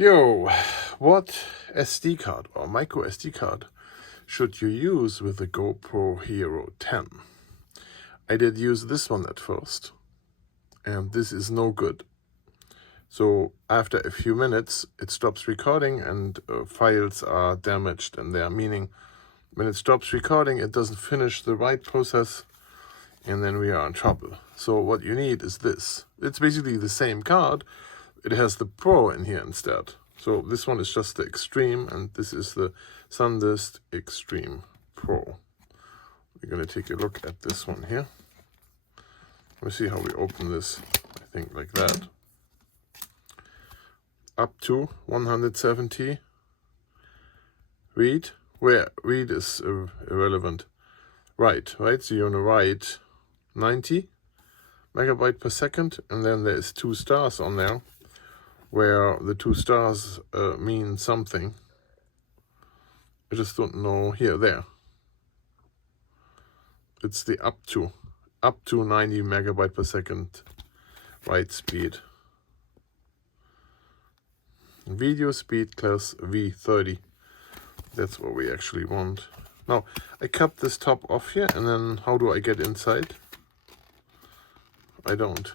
Yo, what SD card or micro SD card should you use with the GoPro Hero 10? I did use this one at first, and this is no good. So after a few minutes, it stops recording and files are damaged in there, meaning when it stops recording, it doesn't finish the write process, and then we are in trouble. So what you need is this. It's basically the same card. It has the Pro in here instead. So this one is just the Extreme, and this is the SanDisk Extreme Pro. We're going to take a look at this one here. Let me see how we open this. I think like that. Up to 170. Read. Where read is irrelevant. Write, right? So you want to write 90 megabyte per second, and then there's 2 stars on there, where the 2 stars mean something. I just don't know. Here, there. It's the up to 90 megabyte per second write speed. Video speed class V30. That's what we actually want. Now, I cut this top off here, and then how do I get inside? I don't.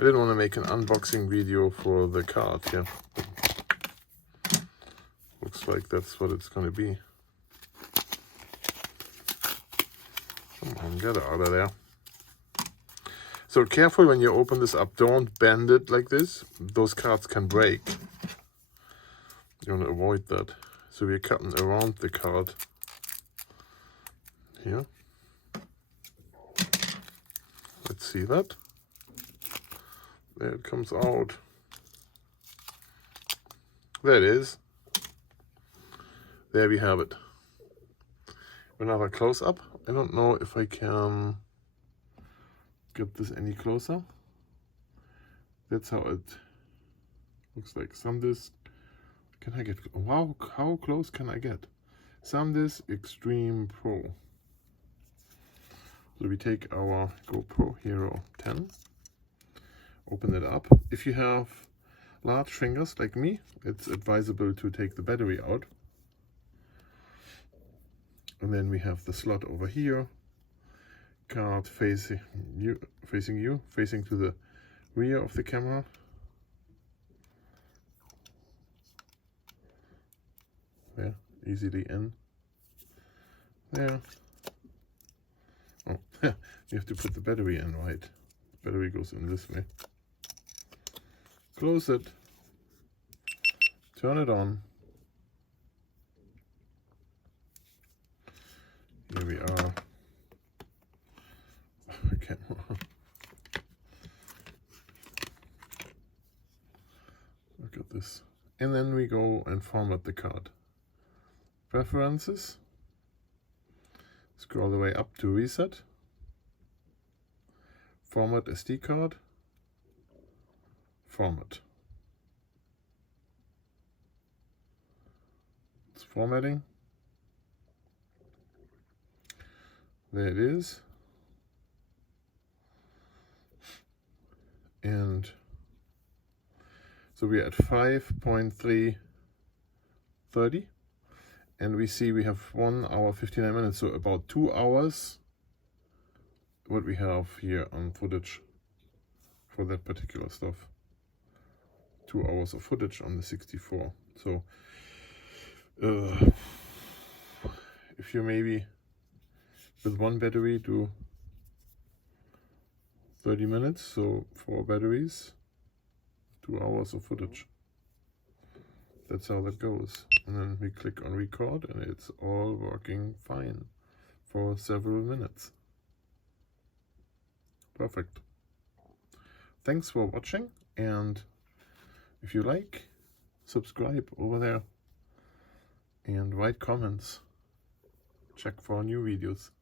I didn't want to make an unboxing video for the card here. Looks like that's what it's going to be. Come on, get it out of there. So careful when you open this up. Don't bend it like this. Those cards can break. You want to avoid that. So we're cutting around the card here. Let's see that. There it comes out. There it is. There we have it. Another close-up. I don't know if I can get this any closer. That's how it looks like. SanDisk. Can I get? Wow, how close can I get? SanDisk Extreme Pro. So we take our GoPro Hero 10. Open it up. If you have large fingers like me, it's advisable to take the battery out. And then we have the slot over here. Card facing you, facing to the rear of the camera. There, easily in. There. Oh, you have to put the battery in, right? The battery goes in this way. Close it. Turn it on. Here we are. Okay. Look at this. And then we go and format the card. Preferences. Scroll the way up to reset. Format SD card. Format. It's formatting. There it is. And so we're at 5.330. And we see we have 1 hour 59 minutes, so about 2 hours what we have here on footage for that particular stuff. 2 hours of footage on the 64. So if you maybe with one battery do 30 minutes, so 4 batteries, 2 hours of footage. That's how that goes. And then we click on record, and it's all working fine for several minutes. Perfect. Thanks for watching, and if you like, subscribe over there and write comments. Check for new videos.